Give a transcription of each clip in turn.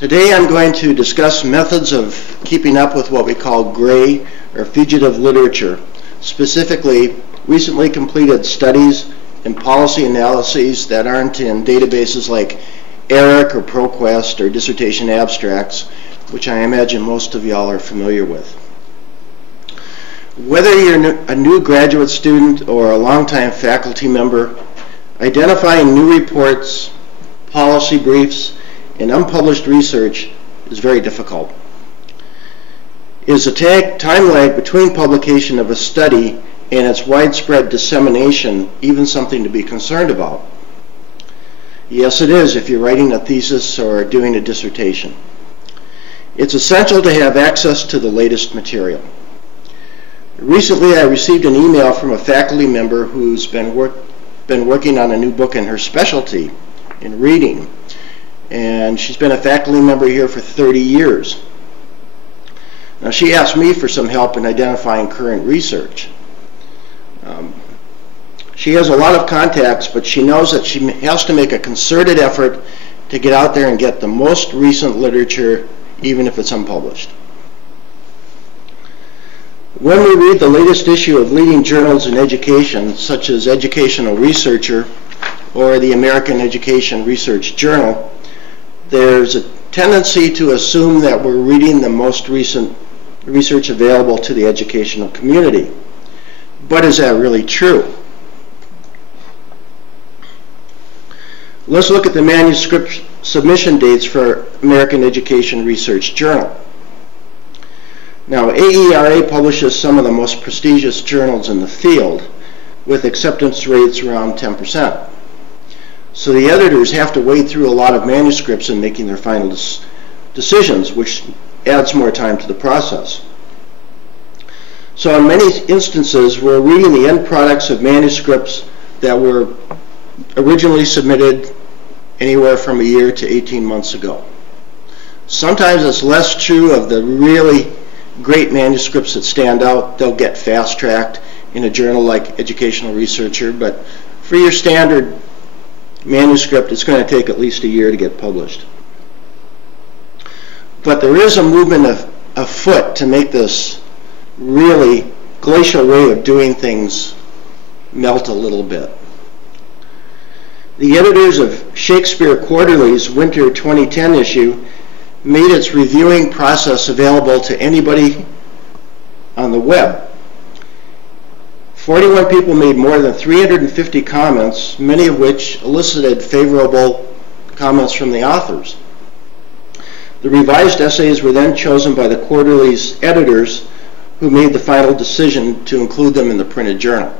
Today I'm going to discuss methods of keeping up with what we call gray or fugitive literature, specifically recently completed studies and policy analyses that aren't in databases like ERIC or ProQuest or dissertation abstracts, which I imagine most of y'all are familiar with. Whether you're a new graduate student or a longtime faculty member, identifying new reports, policy briefs, and unpublished research is very difficult. Is the time lag between publication of a study and its widespread dissemination even something to be concerned about? Yes, it is if you're writing a thesis or doing a dissertation. It's essential to have access to the latest material. Recently, I received an email from a faculty member who's been working on a new book in her specialty in reading. And she's been a faculty member here for 30 years. Now, she asked me for some help in identifying current research. She has a lot of contacts, but she knows that she has to make a concerted effort to get out there and get the most recent literature, even if it's unpublished. When we read the latest issue of leading journals in education, such as Educational Researcher or the American Education Research Journal, there's a tendency to assume that we're reading the most recent research available to the educational community. But is that really true? Let's look at the manuscript submission dates for American Education Research Journal. Now, AERA publishes some of the most prestigious journals in the field, with acceptance rates around 10%. So the editors have to wade through a lot of manuscripts in making their final decisions, which adds more time to the process. So in many instances, we're reading the end products of manuscripts that were originally submitted anywhere from a year to 18 months ago. Sometimes it's less true of the really great manuscripts that stand out. They'll get fast-tracked in a journal like Educational Researcher, but for your standard manuscript, it's going to take at least a year to get published. But there is a movement afoot to make this really glacial way of doing things melt a little bit. The editors of Shakespeare Quarterly's Winter 2010 issue made its reviewing process available to anybody on the web. 41 people made more than 350 comments, many of which elicited favorable comments from the authors. The revised essays were then chosen by the Quarterly's editors, who made the final decision to include them in the printed journal.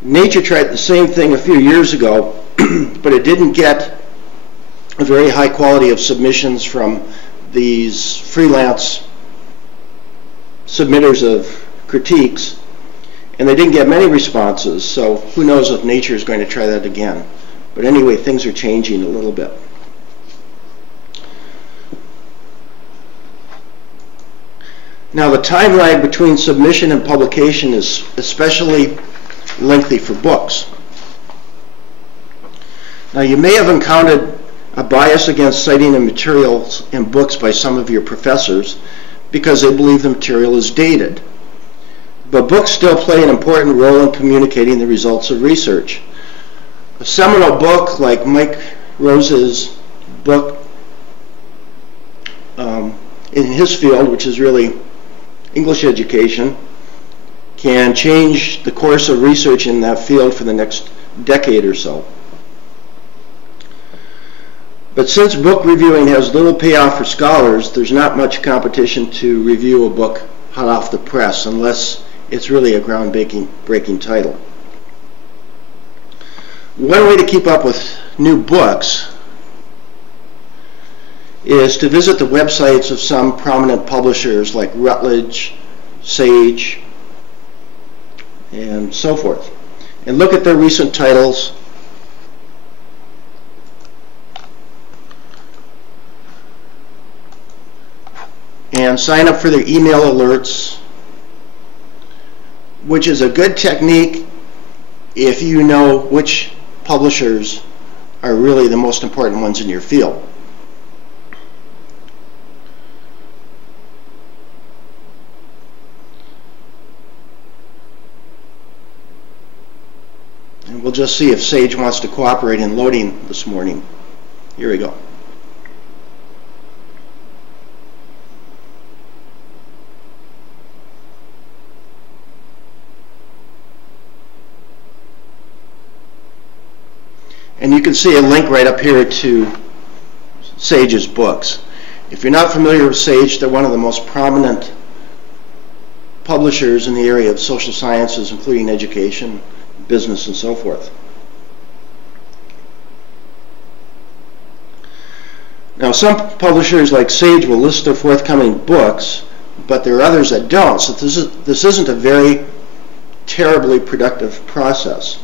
Nature tried the same thing a few years ago, but it didn't get a very high quality of submissions from these freelance submitters of critiques, and they didn't get many responses, so who knows if Nature is going to try that again. But anyway, things are changing a little bit. Now, the time lag between submission and publication is especially lengthy for books. Now, you may have encountered a bias against citing the materials in books by some of your professors because they believe the material is dated. But books still play an important role in communicating the results of research. A seminal book like Mike Rose's book in his field, which is really English education, can change the course of research in that field for the next decade or so. But since book reviewing has little payoff for scholars, there's not much competition to review a book hot off the press unless it's really a groundbreaking title. One way to keep up with new books is to visit the websites of some prominent publishers like Routledge, Sage, and so forth, and look at their recent titles and sign up for their email alerts, which is a good technique if you know which publishers are really the most important ones in your field. And we'll just see if Sage wants to cooperate in loading this morning. Here we go. And you can see a link right up here to Sage's books. If you're not familiar with Sage, they're one of the most prominent publishers in the area of social sciences, including education, business, and so forth. Now, some publishers like Sage will list their forthcoming books, but there are others that don't, so this isn't a very terribly productive process.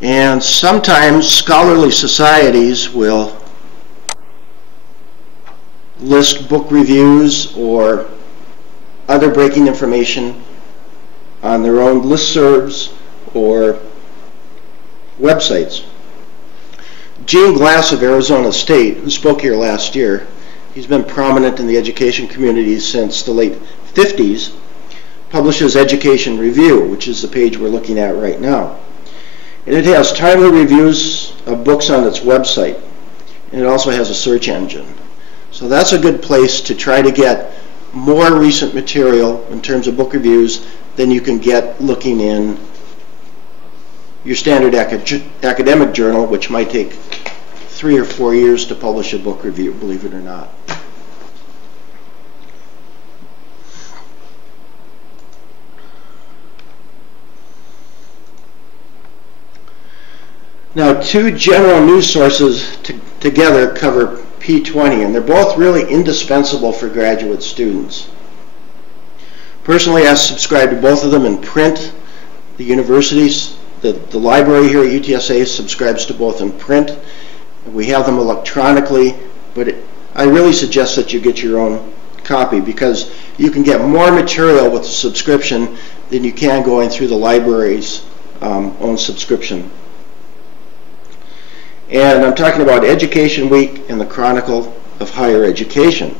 And sometimes scholarly societies will list book reviews or other breaking information on their own listservs or websites. Gene Glass of Arizona State, who spoke here last year, he's been prominent in the education community since the late 50s, publishes Education Review, which is the page we're looking at right now. And it has timely reviews of books on its website, and it also has a search engine. So that's a good place to try to get more recent material in terms of book reviews than you can get looking in your standard academic journal, which might take 3 or 4 years to publish a book review, believe it or not. Now, two general news sources together cover P20, and they're both really indispensable for graduate students. Personally, I subscribe to both of them in print. The universities, the library here at UTSA subscribes to both in print. We have them electronically, but I really suggest that you get your own copy because you can get more material with a subscription than you can going through the library's own subscription. And I'm talking about Education Week and the Chronicle of Higher Education.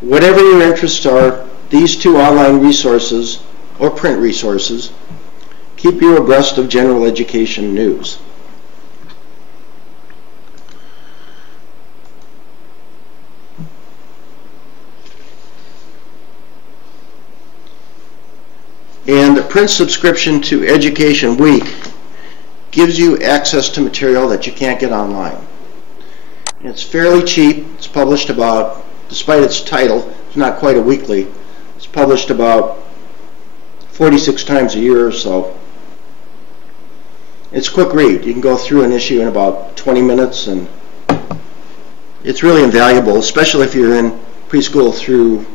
Whatever your interests are, these two online resources, or print resources, keep you abreast of general education news. And the print subscription to Education Week gives you access to material that you can't get online. It's fairly cheap. It's published about, despite its title, it's not quite a weekly. It's published about 46 times a year or so. It's a quick read. You can go through an issue in about 20 minutes, and it's really invaluable, especially if you're in preschool through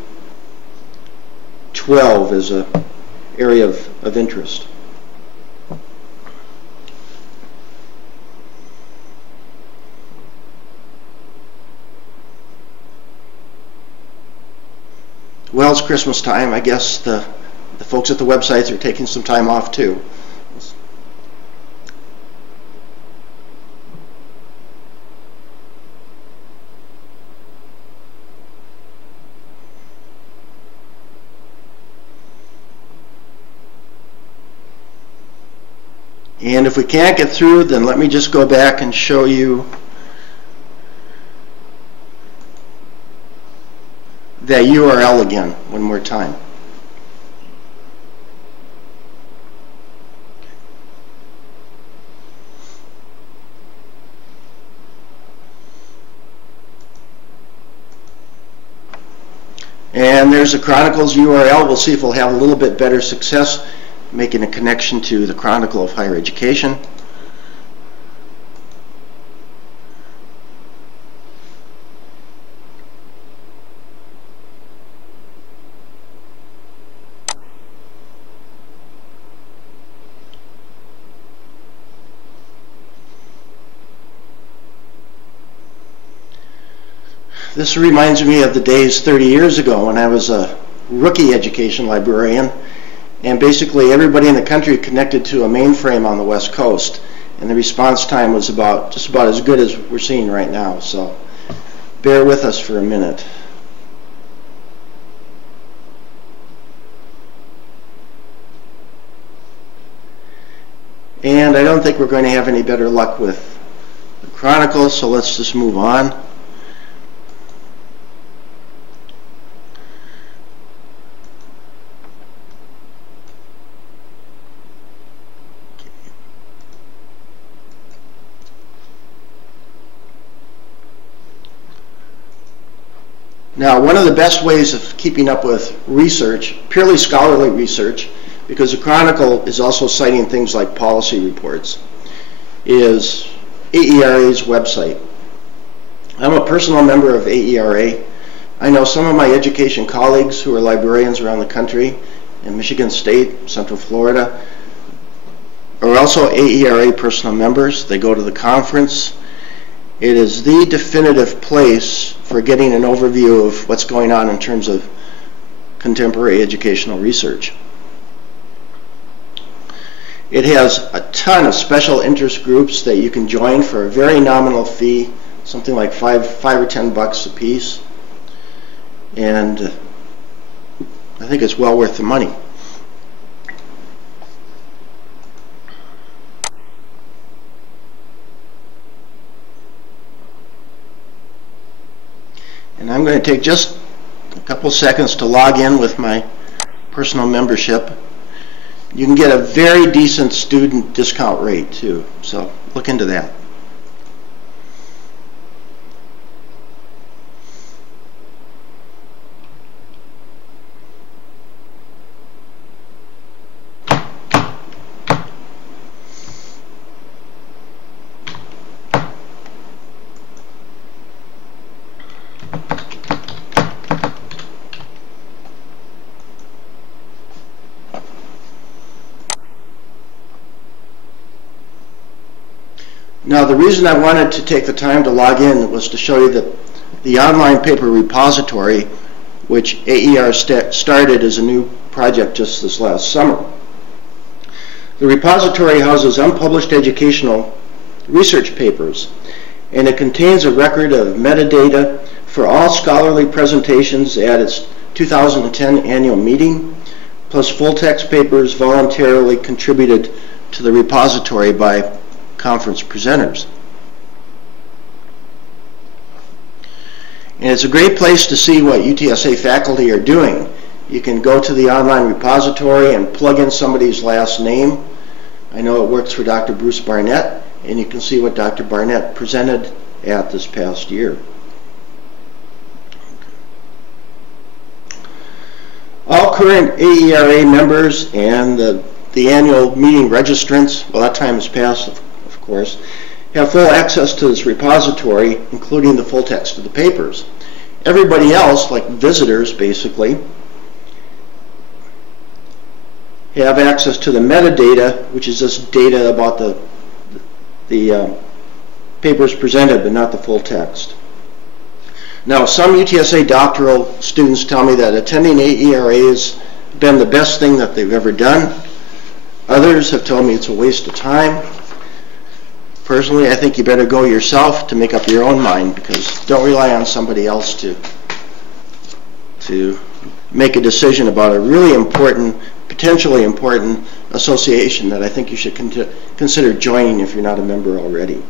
12 as an area of interest. Well, it's Christmas time. I guess the folks at the websites are taking some time off too. And if we can't get through, then let me just go back and show you that URL again one more time. And there's the Chronicles URL. We'll see if we'll have a little bit better success making a connection to the Chronicle of Higher Education. This reminds me of the days 30 years ago when I was a rookie education librarian, and basically everybody in the country connected to a mainframe on the West Coast, and the response time was just about as good as we're seeing right now, so bear with us for a minute. And I don't think we're going to have any better luck with the Chronicle, so let's just move on. Now, one of the best ways of keeping up with research, purely scholarly research, because the Chronicle is also citing things like policy reports, is AERA's website. I'm a personal member of AERA. I know some of my education colleagues who are librarians around the country, in Michigan State, Central Florida, are also AERA personal members. They go to the conference. It is the definitive place for getting an overview of what's going on in terms of contemporary educational research. It has a ton of special interest groups that you can join for a very nominal fee, something like $5 or $10 a piece, and I think it's well worth the money. And I'm going to take just a couple seconds to log in with my personal membership. You can get a very decent student discount rate too, so look into that. Now, the reason I wanted to take the time to log in was to show you that the online paper repository, which AER started as a new project just this last summer. The repository houses unpublished educational research papers, and it contains a record of metadata for all scholarly presentations at its 2010 annual meeting, plus full-text papers voluntarily contributed to the repository by conference presenters. And it's a great place to see what UTSA faculty are doing. You can go to the online repository and plug in somebody's last name. I know it works for Dr. Bruce Barnett, and you can see what Dr. Barnett presented at this past year. All current AERA members and the annual meeting registrants, well, that time has passed, of course, have full access to this repository, including the full text of the papers. Everybody else, like visitors basically, have access to the metadata, which is just data about the papers presented, but not the full text. Now, some UTSA doctoral students tell me that attending AERA has been the best thing that they've ever done. Others have told me it's a waste of time. Personally, I think you better go yourself to make up your own mind, because don't rely on somebody else to make a decision about a really important, potentially important association that I think you should consider joining if you're not a member already.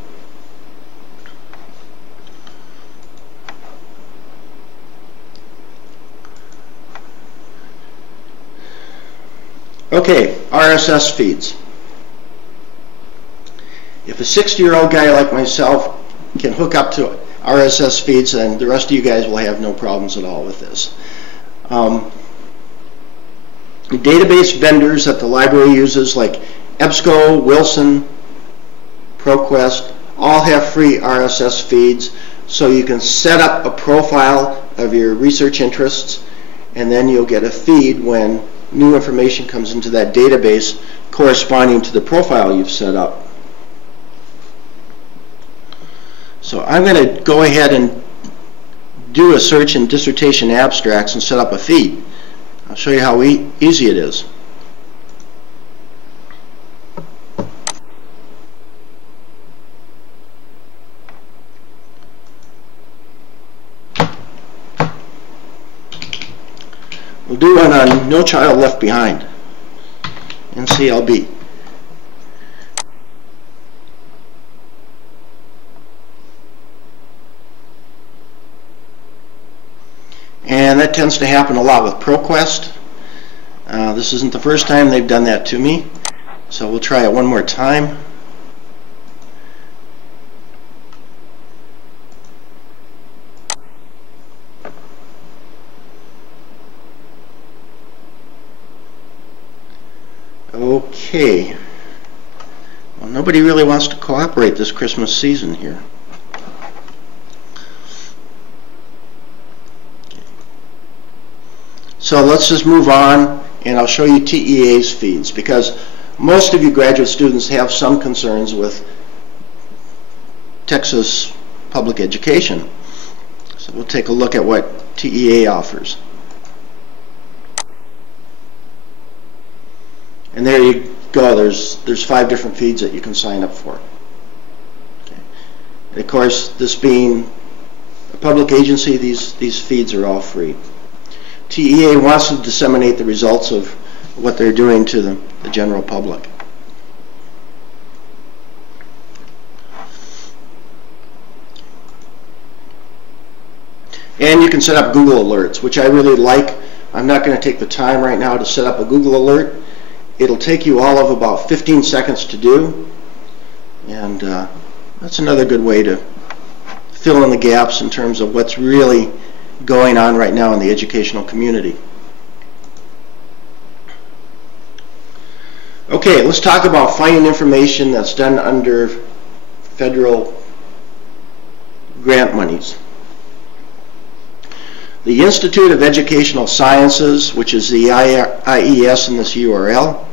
Okay, RSS feeds. If a 60-year-old guy like myself can hook up to RSS feeds, then the rest of you guys will have no problems at all with this. The database vendors that the library uses, like EBSCO, Wilson, ProQuest, all have free RSS feeds, so you can set up a profile of your research interests, and then you'll get a feed when new information comes into that database corresponding to the profile you've set up. So I'm going to go ahead and do a search in dissertation abstracts and set up a feed. I'll show you how easy it is. We'll do one on No Child Left Behind, NCLB. And that tends to happen a lot with ProQuest. This isn't the first time they've done that to me, so we'll try it one more time. Okay. Well, nobody really wants to cooperate this Christmas season here. So let's just move on, and I'll show you TEA's feeds, because most of you graduate students have some concerns with Texas public education. So we'll take a look at what TEA offers. And there you go. There's 5 different feeds that you can sign up for. Okay. And of course, this being a public agency, these feeds are all free. TEA wants to disseminate the results of what they're doing to the general public. And you can set up Google Alerts, which I really like. I'm not going to take the time right now to set up a Google Alert. It'll take you all of about 15 seconds to do, and that's another good way to fill in the gaps in terms of what's really going on right now in the educational community. Okay, let's talk about finding information that's done under federal grant monies. The Institute of Educational Sciences, which is the IES in this URL,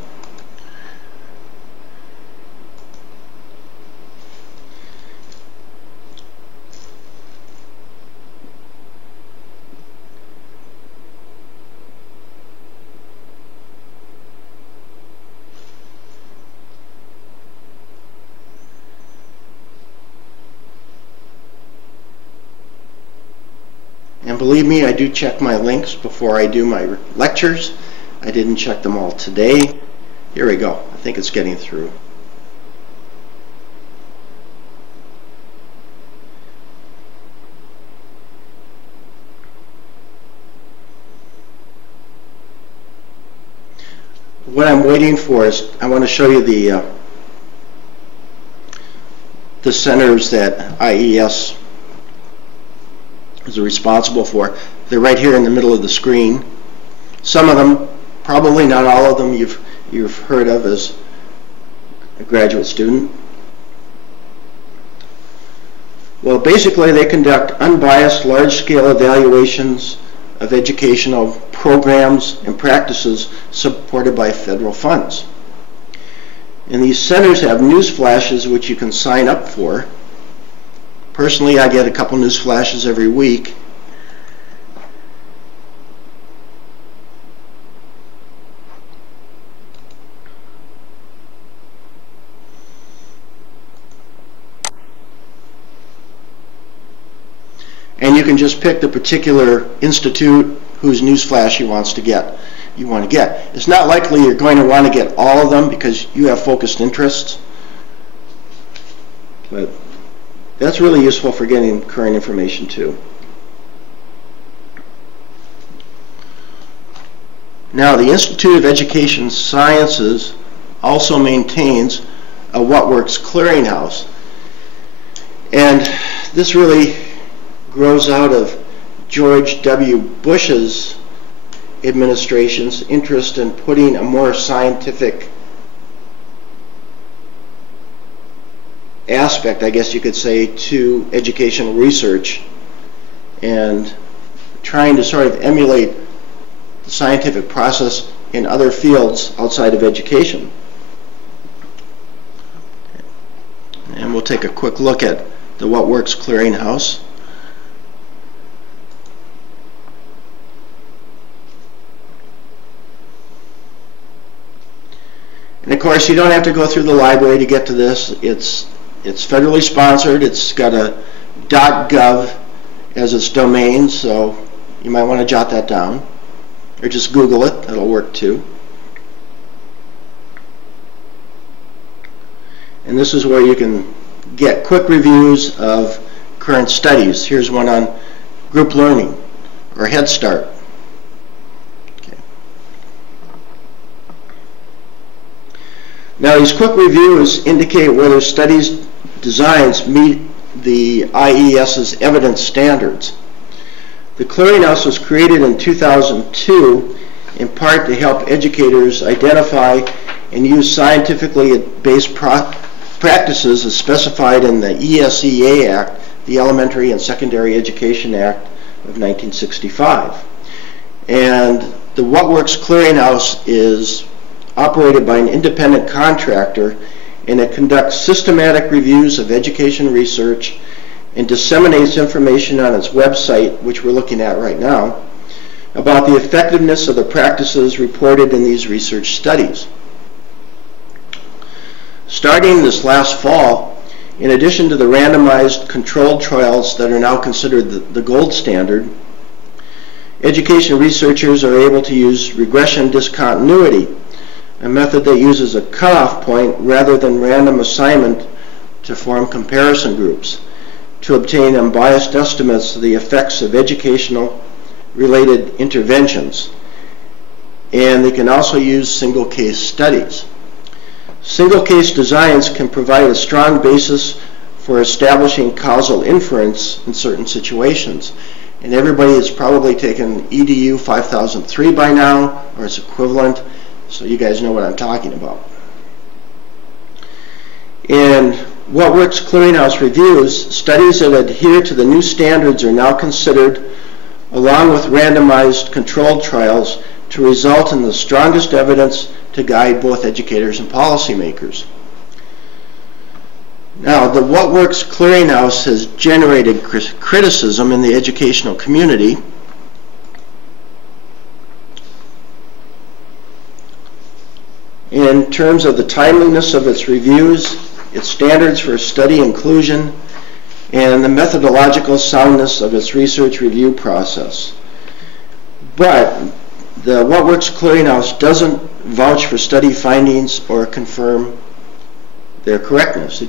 and believe me, I do check my links before I do my lectures. I didn't check them all today. Here we go. I think it's getting through. What I'm waiting for is I want to show you the centers that IES is responsible for. They're right here in the middle of the screen. Some of them, probably not all of them, you've heard of as a graduate student. Well, basically they conduct unbiased large-scale evaluations of educational programs and practices supported by federal funds. And these centers have news flashes which you can sign up for. Personally, I get a couple news flashes every week. And you can just pick the particular institute whose news flash you want to get. It's not likely you're going to want to get all of them because you have focused interests, but that's really useful for getting current information too. Now, the Institute of Education Sciences also maintains a What Works clearinghouse, and this really grows out of George W. Bush's administration's interest in putting a more scientific aspect, I guess you could say, to educational research and trying to sort of emulate the scientific process in other fields outside of education. And we'll take a quick look at the What Works clearinghouse. And of course, you don't have to go through the library to get to this. It's federally sponsored. It's got a .gov as its domain, so you might want to jot that down, or just Google it. That'll work too. And this is where you can get quick reviews of current studies. Here's one on group learning, or Head Start. Okay. Now these quick reviews indicate whether studies designs meet the IES's evidence standards. The clearinghouse was created in 2002 in part to help educators identify and use scientifically based practices as specified in the ESEA Act, the Elementary and Secondary Education Act of 1965. And the What Works Clearinghouse is operated by an independent contractor, and it conducts systematic reviews of education research and disseminates information on its website, which we're looking at right now, about the effectiveness of the practices reported in these research studies. Starting this last fall, in addition to the randomized controlled trials that are now considered the gold standard, education researchers are able to use regression discontinuity, a method that uses a cutoff point rather than random assignment to form comparison groups, to obtain unbiased estimates of the effects of educational related interventions. And they can also use single case studies. Single case designs can provide a strong basis for establishing causal inference in certain situations. And everybody has probably taken EDU 5003 by now, or its equivalent, so you guys know what I'm talking about. In What Works Clearinghouse reviews, studies that adhere to the new standards are now considered, along with randomized controlled trials, to result in the strongest evidence to guide both educators and policymakers. Now, the What Works Clearinghouse has generated criticism in the educational community. In terms of the timeliness of its reviews, its standards for study inclusion, and the methodological soundness of its research review process. But the What Works Clearinghouse doesn't vouch for study findings or confirm their correctness.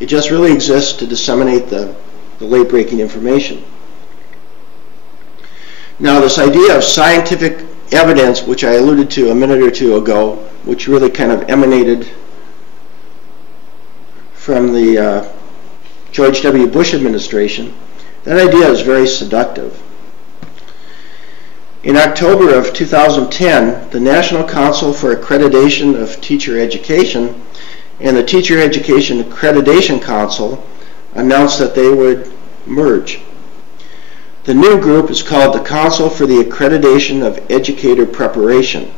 It just really exists to disseminate the late-breaking information. Now, this idea of scientific evidence, which I alluded to a minute or two ago, which really kind of emanated from the George W. Bush administration, that idea is very seductive. In October of 2010, the National Council for Accreditation of Teacher Education and the Teacher Education Accreditation Council announced that they would merge. The new group is called the Council for the Accreditation of Educator Preparation,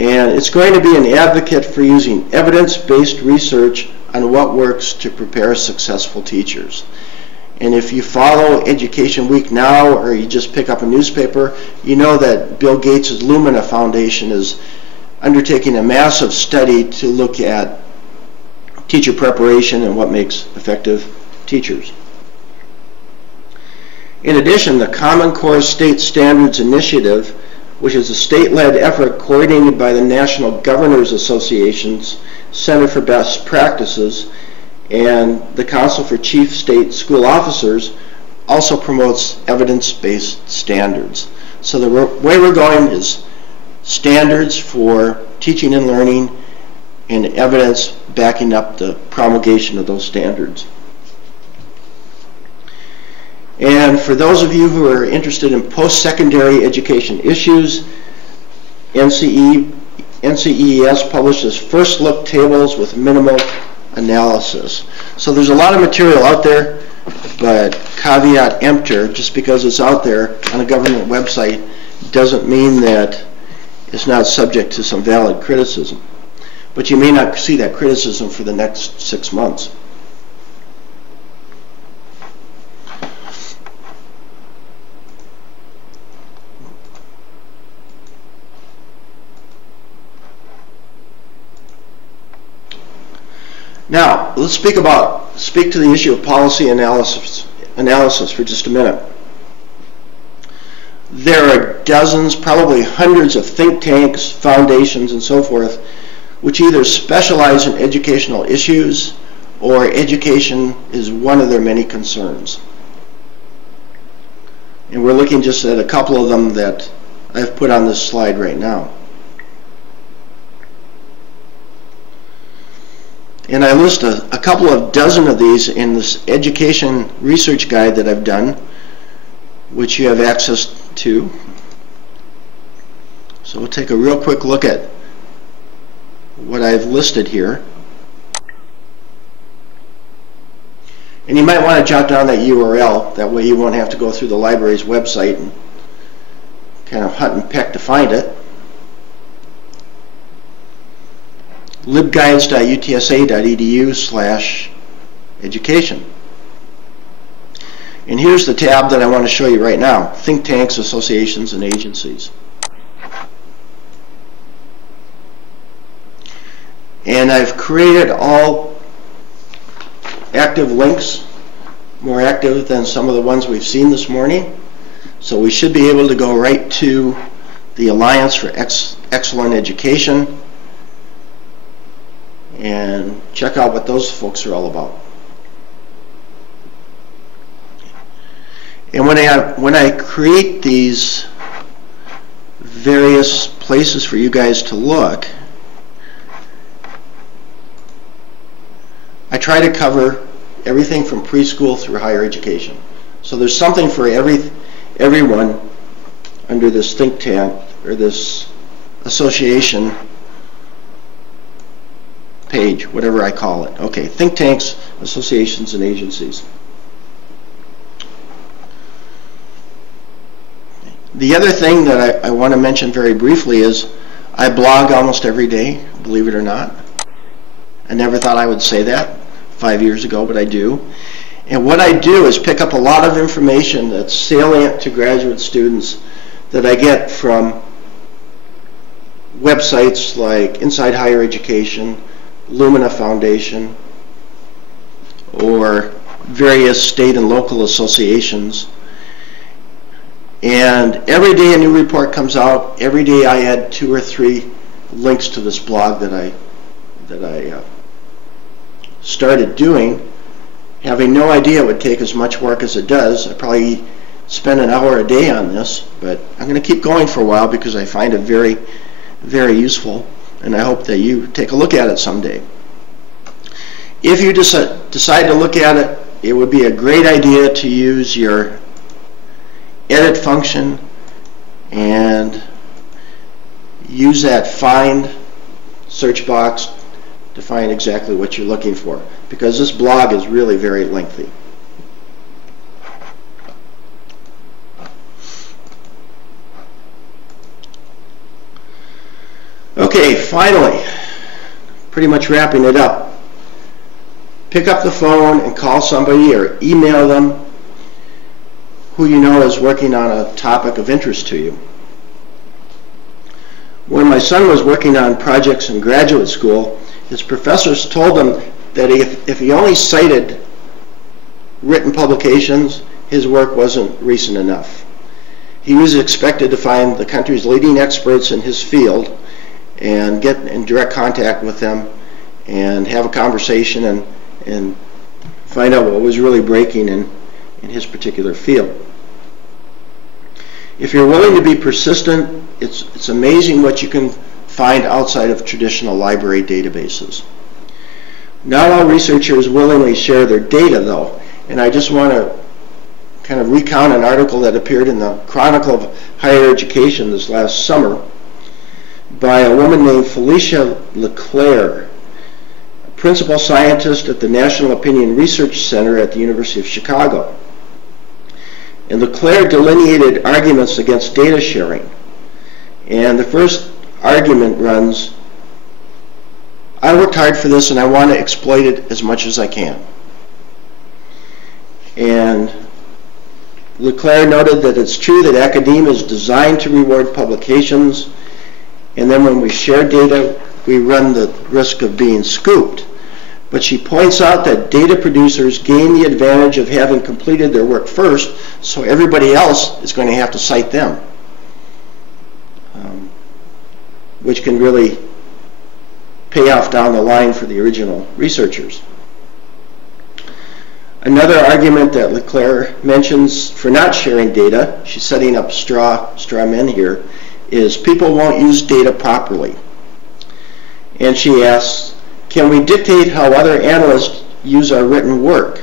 and it's going to be an advocate for using evidence-based research on what works to prepare successful teachers. And if you follow Education Week now, or you just pick up a newspaper, you know that Bill Gates' Lumina Foundation is undertaking a massive study to look at teacher preparation and what makes effective teachers. In addition, the Common Core State Standards Initiative, which is a state-led effort coordinated by the National Governors Association's Center for Best Practices and the Council for Chief State School Officers, also promotes evidence-based standards. So the way we're going is standards for teaching and learning and evidence backing up the promulgation of those standards. And for those of you who are interested in post-secondary education issues, NCEES publishes first look tables with minimal analysis. So there's a lot of material out there, but caveat emptor, just because it's out there on a government website doesn't mean that it's not subject to some valid criticism. But you may not see that criticism for the next 6 months. Now, let's speak to the issue of policy analysis for just a minute. There are dozens, probably hundreds of think tanks, foundations, and so forth, which either specialize in educational issues or education is one of their many concerns. And we're looking just at a couple of them that I've put on this slide right now. And I list a couple of dozen of these in this education research guide that I've done, which you have access to. So we'll take a real quick look at what I've listed here. And you might want to jot down that URL, that way you won't have to go through the library's website and kind of hunt and peck to find it. libguides.utsa.edu/education. And here's the tab that I want to show you right now: think tanks, associations, and agencies. And I've created all active links, more active than some of the ones we've seen this morning. So we should be able to go right to the Alliance for Excellent Education and check out what those folks are all about. And when I create these various places for you guys to look, I try to cover everything from preschool through higher education. So there's something for everyone under this think tank or this association page, whatever I call it. Okay, think tanks, associations, and agencies. The other thing that I want to mention very briefly is I blog almost every day, believe it or not. I never thought I would say that 5 years ago, but I do. And what I do is pick up a lot of information that's salient to graduate students that I get from websites like Inside Higher Education, Lumina Foundation, or various state and local associations. And every day a new report comes out. Every day I add 2 or 3 links to this blog that I started doing, having no idea it would take as much work as it does. I probably spend an hour a day on this, but I'm going to keep going for a while because I find it very, very useful, and I hope that you take a look at it someday. If you decide to look at it, it would be a great idea to use your edit function and use that find search box to find exactly what you're looking for, because this blog is really very lengthy. Okay, finally, pretty much wrapping it up. Pick up the phone and call somebody or email them who you know is working on a topic of interest to you. When my son was working on projects in graduate school, his professors told him that if he only cited written publications, his work wasn't recent enough. He was expected to find the country's leading experts in his field and get in direct contact with them and have a conversation and find out what was really breaking in his particular field. If you're willing to be persistent, it's amazing what you can find outside of traditional library databases. Not all researchers willingly share their data, though, and I just want to kind of recount an article that appeared in the Chronicle of Higher Education this last summer by a woman named Felicia LeClaire, a principal scientist at the National Opinion Research Center at the University of Chicago. And LeClaire delineated arguments against data sharing. And the first argument runs, I worked hard for this and I want to exploit it as much as I can. And LeClaire noted that it's true that academia is designed to reward publications, and then when we share data, we run the risk of being scooped. But she points out that data producers gain the advantage of having completed their work first, so everybody else is going to have to cite them, which can really pay off down the line for the original researchers. Another argument that LeClaire mentions for not sharing data, she's setting up straw men here, is people won't use data properly. And she asks, can we dictate how other analysts use our written work?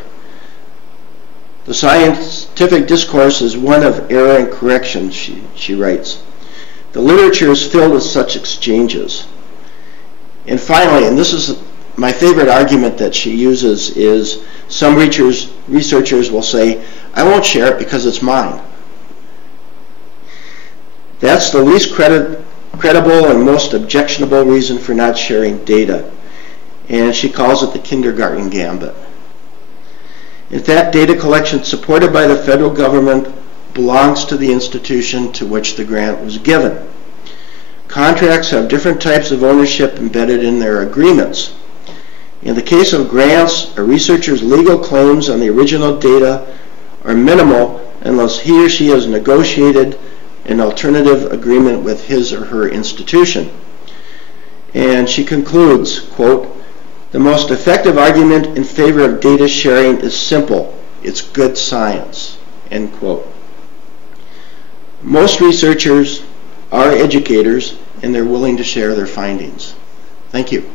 The scientific discourse is one of error and correction, she writes. The literature is filled with such exchanges. And finally, and this is my favorite argument that she uses, is some researchers will say, I won't share it because it's mine. That's the least credible and most objectionable reason for not sharing data. And she calls it the kindergarten gambit. In fact, data collection supported by the federal government belongs to the institution to which the grant was given. Contracts have different types of ownership embedded in their agreements. In the case of grants, a researcher's legal claims on the original data are minimal unless he or she has negotiated an alternative agreement with his or her institution. And she concludes, quote, the most effective argument in favor of data sharing is simple. It's good science, end quote. Most researchers are educators, and they're willing to share their findings. Thank you.